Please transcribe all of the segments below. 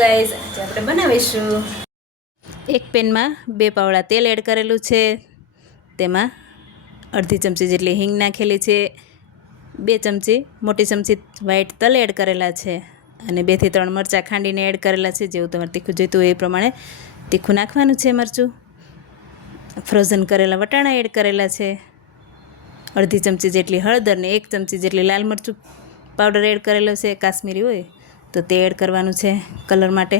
Guys, આજે આપણે બનાવીશું એક પેનમાં 2 પાવડા તેલ એડ કરેલું છે, તેમાં અડધી ચમચી જેટલી હિંગ નાખેલી છે, 2 ચમચી મોટી ચમચી વ્હાઈટ તલ એડ કરેલા છે અને 2 થી 3 મરચાં ખાંડીને એડ કરેલા છે. જેવું તમારે તીખું જોઈતું હોય એ પ્રમાણે તીખું નાખવાનું છે. મરચું ફ્રોઝન કરેલા વટાણા એડ કરેલા છે, અડધી ચમચી જેટલી હળદર ને 1 ચમચી જેટલી લાલ મરચું પાવડર એડ કરેલો છે. કાશ્મીરી હોય તો તે એડ કરવાનું છે કલર માટે.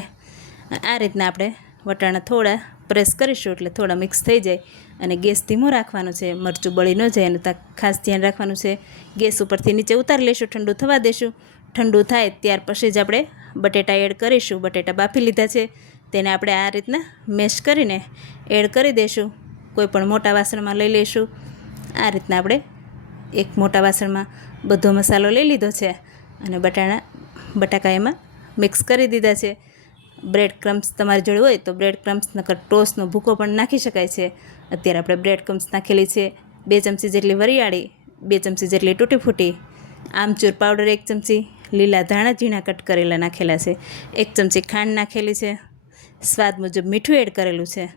આ રીતના આપણે વટાણા થોડા પ્રેસ કરીશું એટલે થોડા મિક્સ થઈ જાય અને ગેસ ધીમો રાખવાનો છે, મરચું બળી ન જાય અને ખાસ ધ્યાન રાખવાનું છે. ગેસ ઉપરથી નીચે ઉતારી લઈશું, ઠંડુ થવા દેશું. ઠંડુ થાય ત્યાર પછી જ આપણે બટેટા એડ કરીશું. બટેટા બાફી લીધા છે, તેને આપણે આ રીતના મેશ કરીને એડ કરી દઈશું. કોઈ પણ મોટા વાસણમાં લઈ લઈશું. આ રીતના આપણે એક મોટા વાસણમાં બધો મસાલો લઈ લીધો છે અને બટાકા એમાં મિક્સ કરી દીધા છે. બ્રેડ ક્રમ્સ તમારી જોડે હોય તો બ્રેડ ક્રમ્સ નકર ટોસનો ભૂકો પણ નાખી શકાય છે. અત્યારે આપણે બ્રેડ ક્રમ્સ નાખેલી છે. 2 ચમચી જેટલી વરિયાળી, 2 ચમચી જેટલી તૂટી ફૂટી, આમચૂર પાવડર 1 ચમચી, લીલા ધાણા ઝીણા કટ કરેલા નાખેલા છે, 1 ચમચી ખાંડ નાખેલી છે, સ્વાદ મુજબ મીઠું એડ કરેલું છે.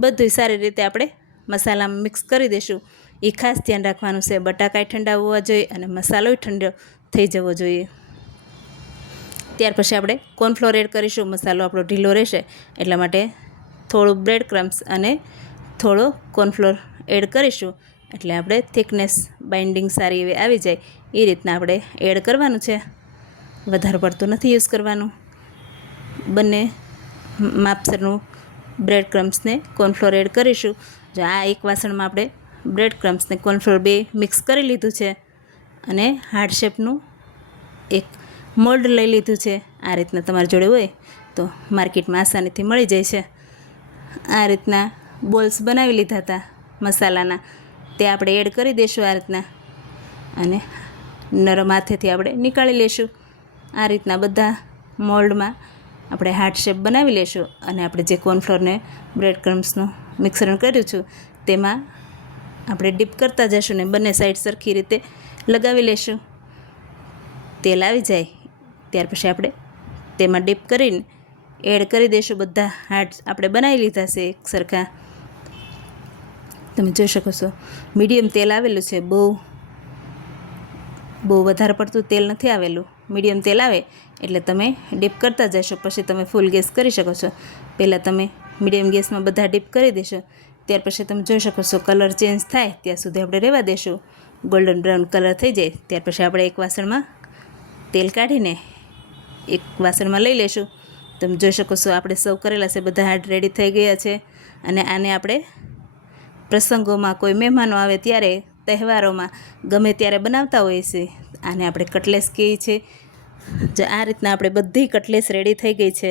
બધું સારી રીતે આપણે મસાલામાં મિક્સ કરી દઈશું. એ ખાસ ધ્યાન રાખવાનું છે, બટાકા ઠંડા હોવા જોઈએ અને મસાલો ઠંડો થઈ જવો જોઈએ. ત્યાર પછી આપણે કોર્નફ્લોર એડ કરીશું. મસાલો આપણો ઢીલો રહેશે એટલા માટે થોડું બ્રેડ ક્રમ્સ અને થોડો કોર્નફ્લોર એડ કરીશું એટલે આપણે થિકનેસ બાઇન્ડિંગ સારી એવી આવી જાય એ રીતના આપણે એડ કરવાનું છે. વધારે પડતું નથી યુઝ કરવાનું. બંને માપસરનું બ્રેડ ક્રમ્સને કોર્નફ્લોર એડ કરીશું. જો આ એક વાસણમાં આપણે બ્રેડ ક્રમ્સને કોર્નફ્લોર 2 મિક્સ કરી લીધું છે અને હાર્ડ શેપનું એક મોલ્ડ લઈ લીધું છે. આ રીતના તમારી જોડે હોય તો માર્કેટમાં આસાનીથી મળી જાય છે. આ રીતના બોલ્સ બનાવી લીધા હતા મસાલાના, તે આપણે એડ કરી દઈશું આ રીતના અને નરમ હાથેથી આપણે નીકાળી લઈશું. આ રીતના બધા મોલ્ડમાં આપણે હાર્ટ શેપ બનાવી લઈશું અને આપણે જે કોર્નફ્લોરને બ્રેડ ક્રમ્સનું મિશ્રણ કર્યું છું તેમાં આપણે ડીપ કરતા જઈશું ને બંને સાઈડ સરખી રીતે લગાવી લઈશું. તેલ આવી જાય ત્યાર પછી આપણે તેમાં ડીપ કરીને એડ કરી દઈશું. બધા હાર્ટ આપણે બનાવી લીધા છે એક સરખા. તમે જોઈ શકો છો મીડિયમ તેલ આવેલું છે, બહુ વધારે પડતું તેલ નથી આવેલું. મીડિયમ તેલ આવે એટલે તમે ડીપ કરતા જશો, પછી તમે ફૂલ ગેસ કરી શકો છો. પહેલાં તમે મીડિયમ ગેસમાં બધા ડીપ કરી દેશો, ત્યાર પછી તમે જોઈ શકો છો કલર ચેન્જ થાય ત્યાં સુધી આપણે રહેવા દેશું. ગોલ્ડન બ્રાઉન કલર થઈ જાય ત્યાર પછી આપણે એક વાસણમાં તેલ કાઢીને એક વાસણમાં લઈ લઈશું. તમે જોઈ શકો છો આપણે સર્વ કરેલા છે, બધા હાર્ટ રેડી થઈ ગયા છે અને આને આપણે પ્રસંગોમાં કોઈ મહેમાનો આવે ત્યારે, તહેવારોમાં ગમે ત્યારે બનાવતા હોઈએ છીએ. આને આપણે કટલેસ કહીએ છીએ. જો આ રીતના આપણે બધી કટલેસ રેડી થઈ ગઈ છે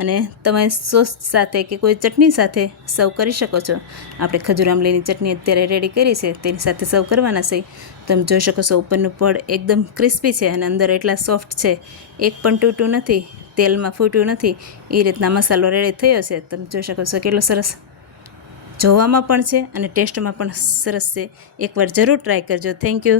અને તમે સોસ સાથે કે કોઈ ચટણી સાથે સર્વ કરી શકો છો. આપણે ખજૂર આમલીની ચટણી અત્યારે રેડી કરી છે, તેની સાથે સર્વ કરવાના છે. તમે જોઈ શકો છો ઉપરનું પડ એકદમ ક્રિસ્પી છે અને અંદર એટલા સોફ્ટ છે, એક પણ તૂટ્યું નથી, તેલમાં ફૂટ્યું નથી. એ રીતના મસાલો રેડી થયો છે. તમે જોઈ શકો છો કેટલો સરસ જોવામાં પણ છે અને ટેસ્ટમાં પણ સરસ છે. એકવાર જરૂર ટ્રાય કરજો. Thank you.